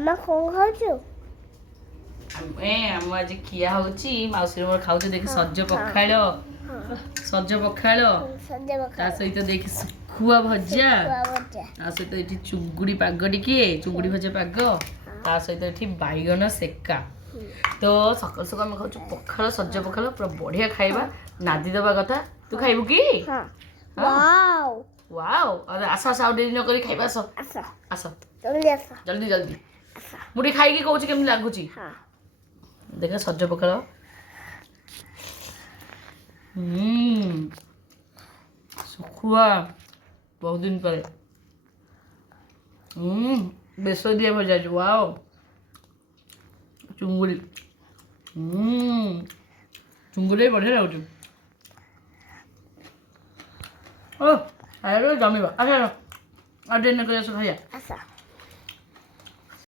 ମାମା କଣ ଖାଉଛୁ? ଆମ ଆଜି ଖିଆ ହଉଛି ମାଉସୀ ମୋର ଖାଉଛୁ ଦେଖି ସଜ ପଖାଳ ତା ସହିତ ଦେଖି ଶୁଖୁଆ ଭଜା ତା ସହିତ ଏଠି ଚୁଙ୍ଗୁଡ଼ି ପାଗ ଟିକେ ଚୁଙ୍ଗୁଡ଼ି ଭଜା ପାଗ ତା ସହିତ ଏଠି ବାଇଗଣ ସେକା। ତ ସକାଳୁ ସକାଳୁ ଆମେ ଖାଉଛୁ ପଖାଳ ସଜ ପଖାଳ ପୁରା ବଢିଆ ଖାଇବା ନାଦି ଦେବା କଥା। ତୁ ଖାଇବୁ କି? ୱାଓ ଆସ ଆସ ଆଉ ଡେରି ନ କରି ଖାଇବା ଆସ ଆସ ଜଲ୍ଦି ଜଲ୍ଦି ମୁଁ ଟିକେ ଖାଇକି କହୁଛି କେମିତି ଲାଗୁଛି। ଦେଖ ସଜ ପଖାଳ ଶୁଖୁଆ ବହୁତ ଦିନ ପରେ ବେସର ଦିଆ ଭଜା ଅଛି। ୱାଓ ଚୁଙ୍ଗୁଡ଼ି ଚୁଙ୍ଗୁଡ଼ି ବଢ଼ିଆ ଲାଗୁଛି। ଓ ଖାଇବା ଜମିବ ଆସ ଆଉ ଡେରି ନ କରି ଆସ ଖାଇବା।